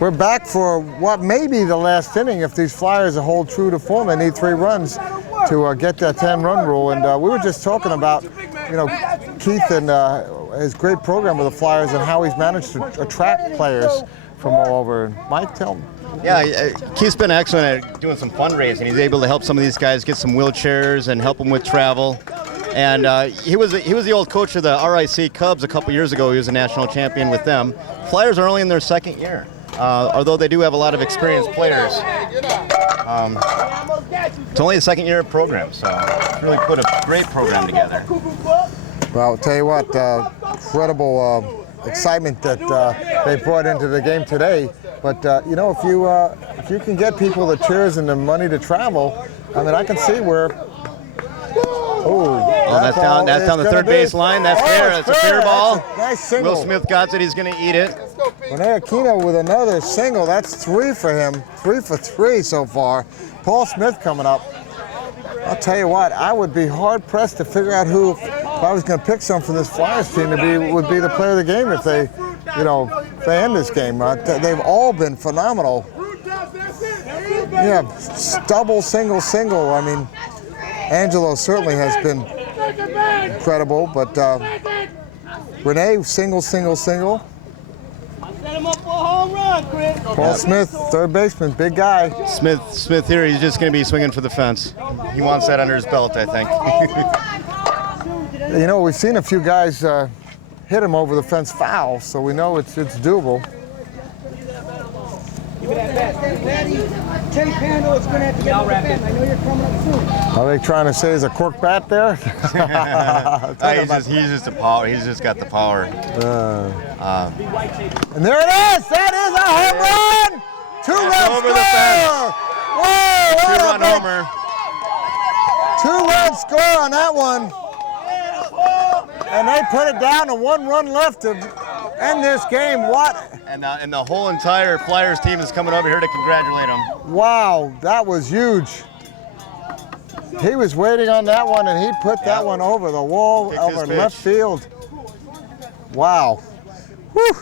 We're back for what may be the last inning if these Flyers hold true to form. They need 3 runs to get that 10-run rule. And we were just talking about, Keith and his great program with the Flyers and how he's managed to attract players from all over. Mike, tell me. Yeah, Keith's been excellent at doing some fundraising. He's able to help some of these guys get some wheelchairs and help them with travel. And he was the old coach of the RIC Cubs a couple years ago. He was a national champion with them. Flyers are only in their 2nd year, although they do have a lot of experienced players. It's only a 2nd year program, so really put a great program together. Well, I'll tell you what, incredible excitement that they brought into the game today. But if you can get people the chairs and the money to travel, I mean, I can see where. That's down the third base line. That's fair. That's a fair ball. That's a nice single. Will Smith got it. He's going to eat it. Rene Aquino with another single. That's 3 for him. 3 for 3 so far. Paul Smith coming up. I'll tell you what, I would be hard pressed to figure out who, if I was going to pick some from this Flyers team, would be the player of the game if they end this game. They've all been phenomenal. Yeah, double, single. I mean, Angelo certainly has been incredible, but Rene, single. Paul Smith, third baseman, big guy. Smith here, he's just going to be swinging for the fence. He wants that under his belt, I think. We've seen a few guys hit him over the fence foul, so we know it's doable. Are they trying to say there's a cork bat there? He's just a power. He's just got the power. And there it is. That is a home run. 2-run score. Whoa! 2-run homer. 2-run score on that one. And they put it down to 1 run left to end this game. What? And the whole entire Flyers team is coming over here to congratulate him. Wow, that was huge. He was waiting on that one, and he put that one over the wall, over left field. Wow. Whew.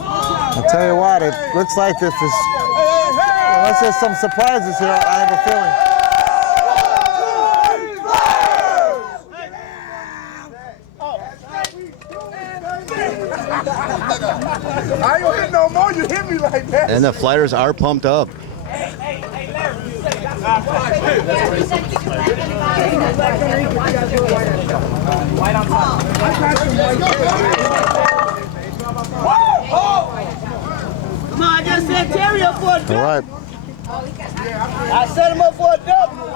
I'll tell you what, it looks like this is, unless there's some surprises here, I have a feeling. I ain't hit no more, you hit me like that. And the Flyers are pumped up. Come on, I just set Terry up for a double. All right. I set him up for a double.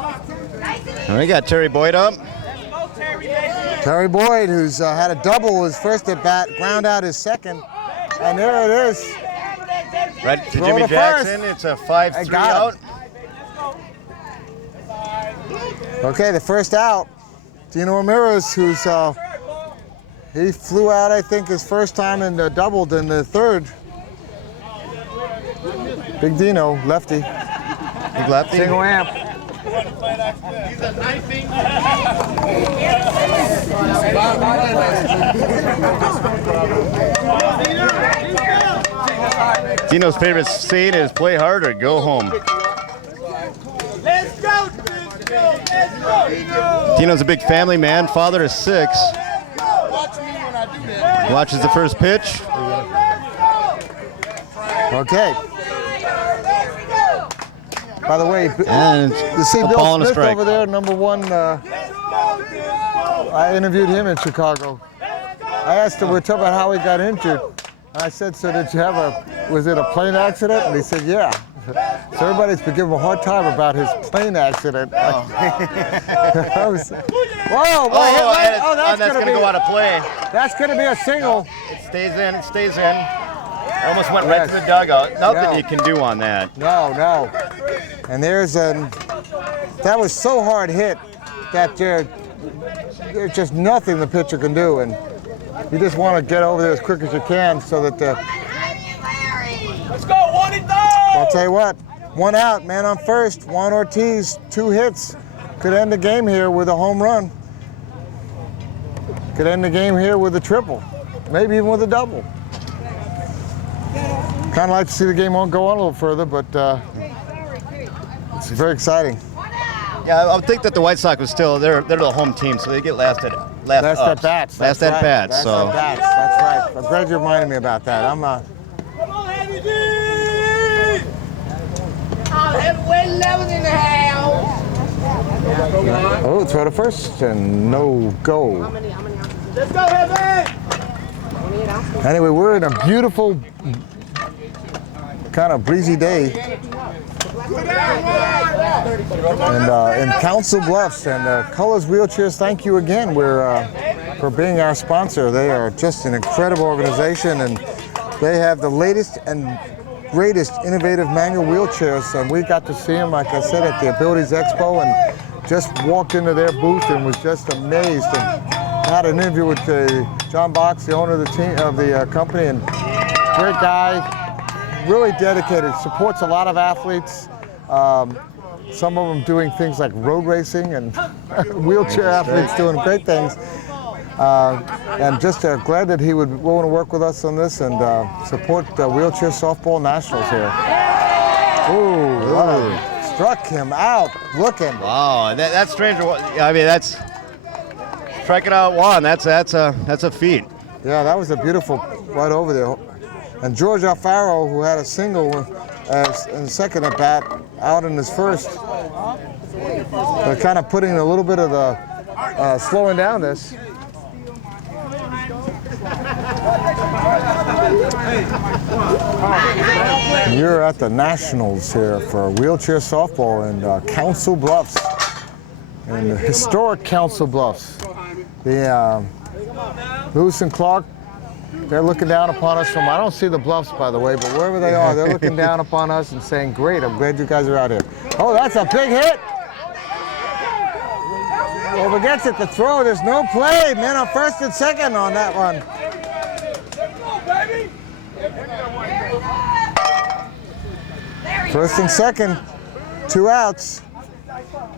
And we got Terry Boyd up. Terry Boyd, who's had a double his first at bat, ground out his second, and there it is. Right to Throw Jimmy to Jackson. first. It's a 5-3 out. Okay, the first out. Dino Ramirez, who's he flew out, I think, his first time and doubled in the third. Big Dino, lefty. Big lefty. Single amp. Dino's favorite saying is play hard or go home. Let's go, Dino's a big family man, father of 6. Watches the first pitch. Okay. By the way, And you see a Bill ball and a Smith strike. over there, number 1. I interviewed him in Chicago. I asked him, we're talking about how he got injured. I said, so did you was it a plane accident? And he said, yeah. So everybody's been giving him a hard time about his plane accident. Oh. Whoa, That's going to go out of play. That's going to be a single. It stays in. It almost went right to the dugout. Nothing you can do on that. No. And there's that was so hard hit that there's just nothing the pitcher can do. And you just want to get over there as quick as you can so that Let's go, 1-3. I'll tell you what, 1 out, man on first. Juan Ortiz, 2 hits. Could end the game here with a home run. Could end the game here with a triple. Maybe even with a double. Kind of like to see the game go on a little further, but it's very exciting. Yeah, I would think that the White Sox was still they're the home team, so they get last at bats. Last at bats. Last at bats. Last So at bats. That's right. I'm glad you reminded me about that. Come on, Heavy D! Heavyweight levels in the house. Oh, throw to first and no go. Let's go, Heavy! Anyway, we're in a beautiful, kind of breezy day, and in Council Bluffs, and Colors Wheelchairs. Thank you again. For being our sponsor. They are just an incredible organization, and they have the latest and greatest innovative manual wheelchairs. And we got to see them, like I said, at the Abilities Expo, and just walked into their booth and was just amazed. And had an interview with John Box, the owner of the team of the company, and great guy, really dedicated, supports a lot of athletes. Some of them doing things like road racing, and wheelchair athletes doing great things. And just glad that he would willing to work with us on this and support the Wheelchair Softball Nationals here. Ooh, struck him out looking. wow, that stranger. I mean, that's striking out one. That's a feat. Yeah, that was a beautiful right over there. And George Alfaro, who had a single in the second at bat, out in his first. They're kind of putting a little bit of the slowing down this. You're at the Nationals here for wheelchair softball in Council Bluffs, in the historic Council Bluffs. The Lewis and Clark, they're looking down upon us from, I don't see the Bluffs, by the way, but wherever they are, they're looking down upon us and saying, great, I'm glad you guys are out here. Oh, that's a big hit. Over gets it, the throw, there's no play. Men on first and second on that one. First and second, 2 outs.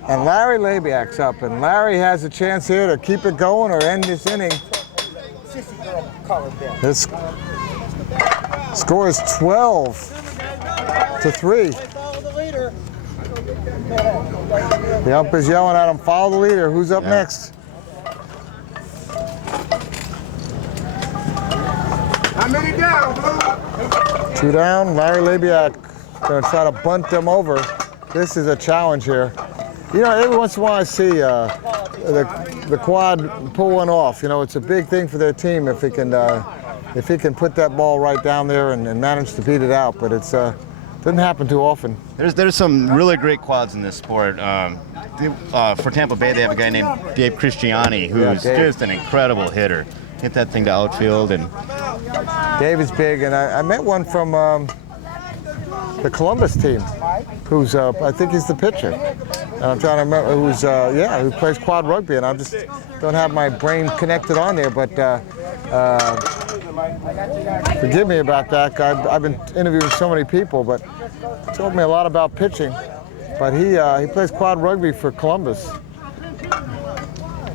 And Larry Labiak's up, and Larry has a chance here to keep it going or end this inning. His score is 12-3. The ump is yelling at him, follow the leader. Who's up next? How many down, Blue? 2 down. Larry Labiak going to try to bunt them over. This is a challenge here. You know, every once in a while I see the quad pull one off. You know, it's a big thing for their team if he can put that ball right down there and manage to beat it out. But it's doesn't happen too often. There's some really great quads in this sport. For Tampa Bay, they have a guy named Dave Christiani, who's just an incredible hitter. Hit that thing to outfield, and Dave is big, and I met one from the Columbus team, who's I think he's the pitcher. And I'm trying to remember who plays quad rugby, and I just don't have my brain connected on there. But forgive me about that. I've been interviewing so many people, but he told me a lot about pitching. But he plays quad rugby for Columbus.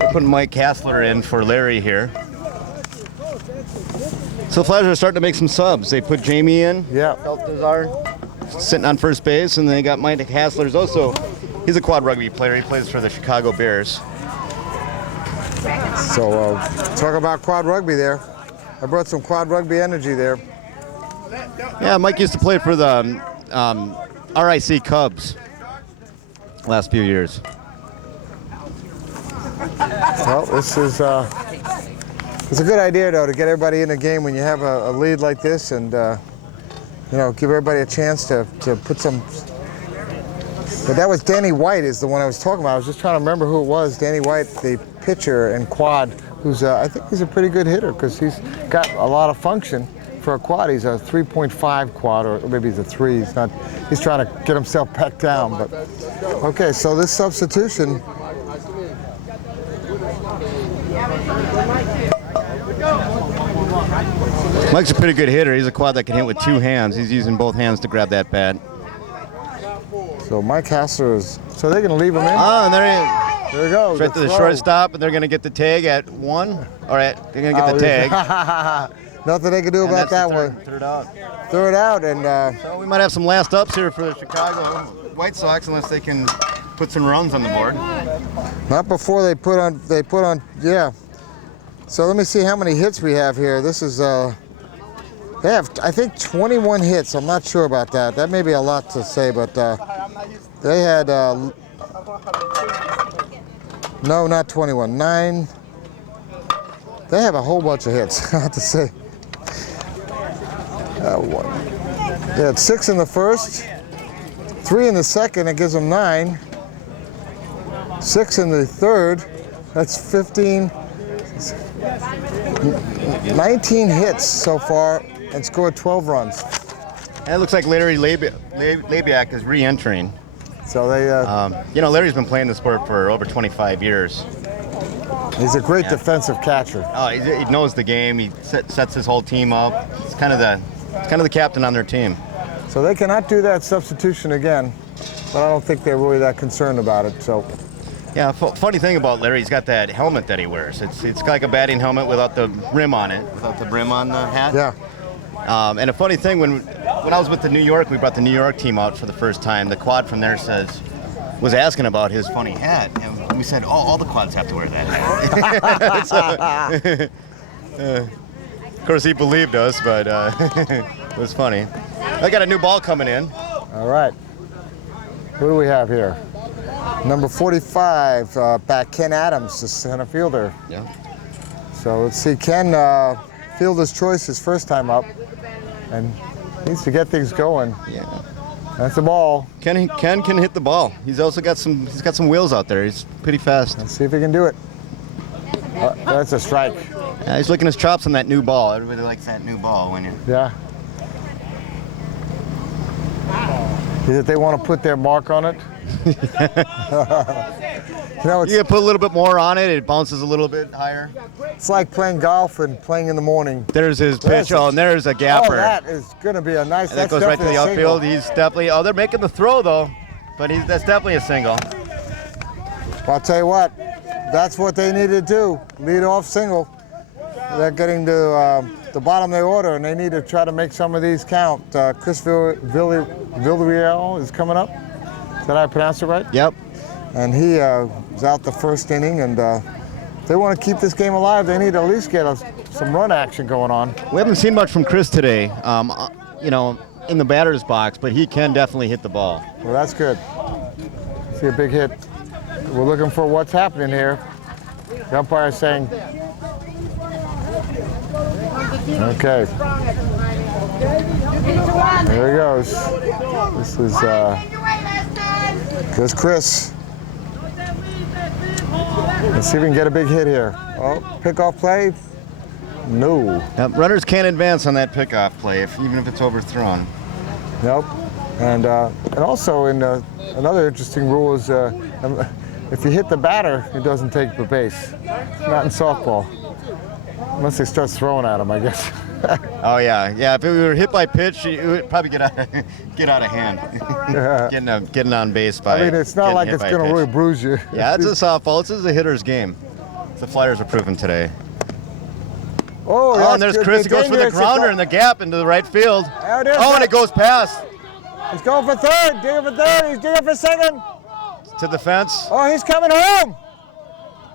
we're putting Mike Hassler in for Larry here. So the Flyers are starting to make some subs. They put Jamie in. Yeah. Baltazar sitting on first base, and they got Mike Hassler's also. He's a quad rugby player. He plays for the Chicago Bears. So talk about quad rugby there. I brought some quad rugby energy there. Yeah, Mike used to play for the RIC Cubs last few years. Well, this is it's a good idea though to get everybody in the game when you have a lead like this, and you know, give everybody a chance to put some. But that was Danny White is the one I was talking about. I was just trying to remember who it was. Danny White, the pitcher and quad, who's I think he's a pretty good hitter because he's got a lot of function for a quad. He's a 3.5 quad, or maybe he's a 3. He's not. He's trying to get himself back down. But okay, so this substitution. Mike's a pretty good hitter. He's a quad that can hit with 2 hands. He's using both hands to grab that bat. So Mike Hassler is. So they're going to leave him in. Oh, and there There he goes. Straight to the shortstop, and they're going to get the tag at 1. All right, they're going to get the tag. Nothing they can do about that one. Third out. Third out, and So we might have some last ups here for the Chicago White Sox, unless they can put some runs on the board. not before they put on. Yeah. So let me see how many hits we have here. This is they have, I think, 21 hits. I'm not sure about that. That may be a lot to say, but they had no, not 21. 9. They have a whole bunch of hits. I have to say. They had 6 in the first, 3 in the second. That gives them 9. 6 in the third. That's 15. 19 hits so far and scored 12 runs. And it looks like Larry Labiak is re-entering. So they, Larry's been playing the sport for over 25 years. he's a great defensive catcher. Oh, he knows the game. He sets his whole team up. He's kind of the captain on their team. So they cannot do that substitution again, but I don't think they're really that concerned about it. So Yeah, funny thing about Larry, he's got that helmet that he wears. It's like a batting helmet without the rim on it, without the brim on the hat. yeah, And a funny thing, when I was with the New York, we brought the New York team out for the first time. The quad from there was asking about his funny hat, and we said, all the quads have to wear that hat. Of course, he believed us, but it was funny. I got a new ball coming in. all right. Who do we have here? Number 45, back Ken Adams, the center fielder. Yeah. So let's see, Ken, fielder's choice his first time up, and needs to get things going. Yeah. That's the ball. Ken can hit the ball. He's also got some wheels out there. He's pretty fast. Let's see if he can do it. That's a strike. Yeah, he's licking his chops on that new ball. Everybody likes that new ball when you. Yeah. Is it they want to put their mark on it? You put a little bit more on it, it bounces a little bit higher. It's like playing golf and playing in the morning. There's his pitch, and there's a gapper. Oh, that is going to be a nice. And that goes right to the outfield. He's definitely. Oh, they're making the throw though, but that's definitely a single. I'll tell you what, that's what they need to do. Lead off single. They're getting to the bottom of their order, and they need to try to make some of these count. Chris Villarreal is coming up. Did I pronounce it right? Yep. And he was out the first inning, and if they want to keep this game alive, they need to at least get some run action going on. We haven't seen much from Chris today, in the batter's box, but he can definitely hit the ball. Well, that's good. See a big hit. We're looking for what's happening here. The umpire is saying, okay. There he goes. This is Chris. Let's see if we can get a big hit here. Oh, pickoff play? No. Runners can't advance on that pickoff play, even if it's overthrown. Nope. And also, another interesting rule is if you hit the batter, it doesn't take the base. Not in softball. Unless they start throwing at him, I guess. Oh yeah. If it were hit by pitch, it would probably get out of hand. getting on base by. I mean, it's not like it's going to really bruise you. Yeah, it's a softball. This is a hitter's game. The Flyers are proven today. Oh, and there's Chris. He goes for the grounder in the gap into the right field. And it goes past. He's going for third. Digging for third. He's digging for second. To the fence. Oh, he's coming home.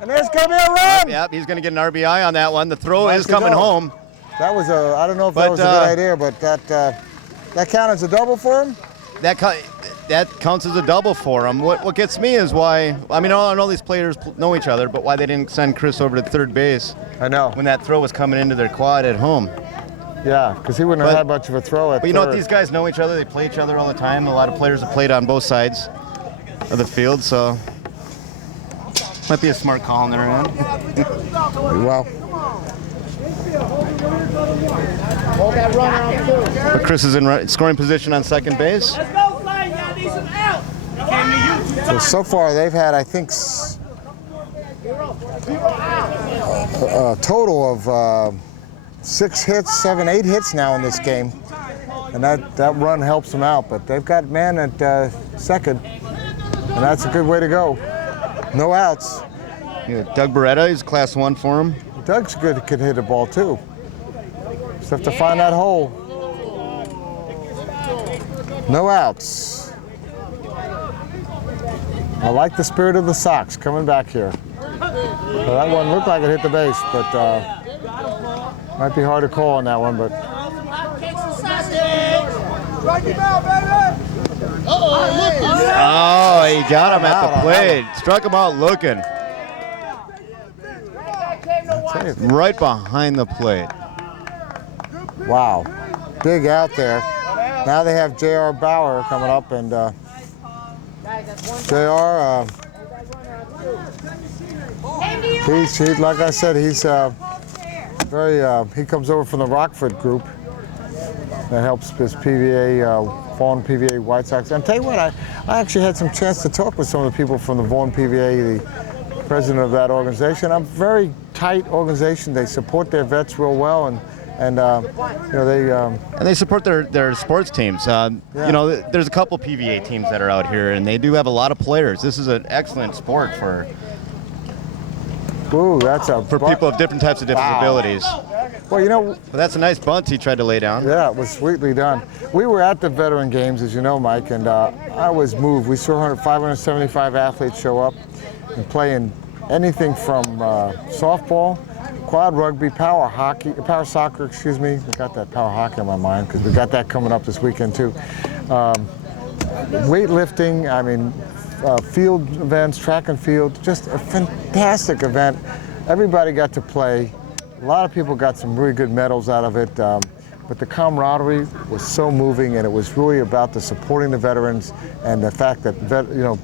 And there's going to be a run. Yep, he's going to get an RBI on that one. The throw is coming home. That was I don't know if that was a good idea, but that counted as a double for him? That counts as a double for him. What gets me is why, I know these players know each other, but why they didn't send Chris over to third base. I know. When that throw was coming into their quad at home. Yeah, because he wouldn't have had much of a throw at But you know what, these guys know each other. They play each other all the time. A lot of players have played on both sides of the field, so might be a smart call on their end. Well. But Chris is in scoring position on second base. So far they've had, I think, a total of 6 hits, 7, 8 hits now in this game. And that run helps them out. But they've got man at second, and that's a good way to go. No outs. Yeah, Doug Beretta is class 1 for him. Doug's good, could hit a ball too. Just have to find that hole. No outs. I like the spirit of the Sox coming back here. Well, that one looked like it hit the base, but might be hard to call on that one. But Oh, he got him at the plate. Struck him out looking. Right behind the plate. wow, big out there. Now they have J.R. Bauer coming up, and J.R. He's like I said, he's very. He comes over from the Rockford group that helps his PVA, Vaughan PVA White Sox. And tell you what, I actually had some chance to talk with some of the people from the Vaughan PVA, the president of that organization. A very tight organization. They support their vets real well, and you know they. And they support their sports teams. You know, there's a couple PVA teams that are out here, and they do have a lot of players. This is an excellent sport for that's a people of different types of disabilities. Well, you know, But that's a nice bunt he tried to lay down. yeah, it was sweetly done. We were at the veteran games, as you know, Mike, and I was moved. We saw 575 athletes show up and playing anything from softball, quad rugby, power soccer, excuse me. We got that power hockey on my mind because we got that coming up this weekend too. Weightlifting, I mean, field events, track and field, just a fantastic event. Everybody got to play. A lot of people got some really good medals out of it, but the camaraderie was so moving, and it was really about the supporting the veterans and the fact that, you know,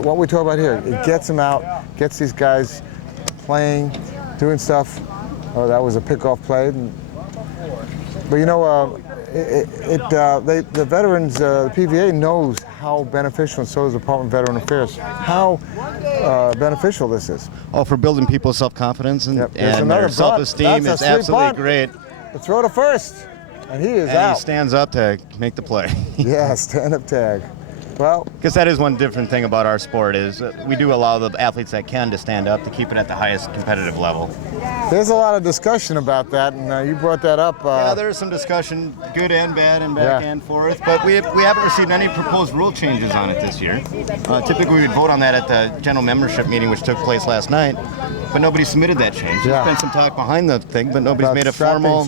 what we talk about here, it gets them out, gets these guys playing, doing stuff. Oh, that was a pickoff play. But you know, the veterans, the PVA knows how beneficial, and so does the Department of Veteran Affairs, how beneficial this is. Oh, for building people's self-confidence and, Yep, there's and another their bunt. self-esteem. That's It's a sweet absolutely bunt. great. The throw to first, and he is And out. he stands up to make the play. Yeah, stand-up tag. Well, Because that is one different thing about our sport is we do allow the athletes that can to stand up to keep it at the highest competitive level. there's a lot of discussion about that, and you brought that up. Yeah, there's some discussion, good and bad and back Yeah. and forth, but we haven't received any proposed rule changes on it this year. Typically, we would vote on that at the general membership meeting, which took place last night, but nobody submitted that change. Yeah. There's been some talk behind the thing, but nobody's About made a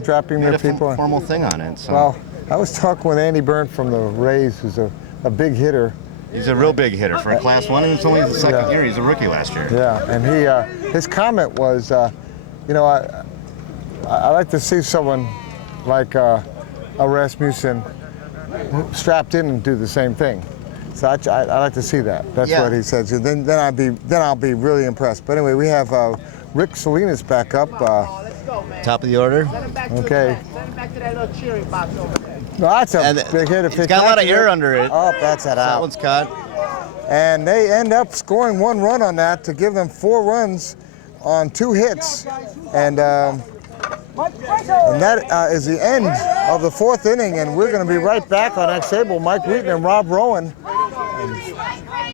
strapping their people. formal thing on it. So Well, I was talking with Andy Byrne from the Rays, who's a big hitter. he's a real big hitter for a Class 1, and it's only the second Yeah. year. He's a rookie last year. Yeah, and his comment was, you know, I like to see someone like a Rasmussen strapped in and do the same thing. So I like to see that. That's Yeah. what he said. So then I'll be really impressed. But anyway, we have Rick Salinas back up. Top of the order. Okay. Send him back to that little cheering box over there. No, that's a And big hit. If it's it got a lot of catches air it- under it. Oh, that's that That out. one's caught. And they end up scoring one run on that to give them 4 runs on 2 hits. And that is the end of the 4th inning, and we're going to be right back on X-Able. Mike Wheaton and Rob Rowan. And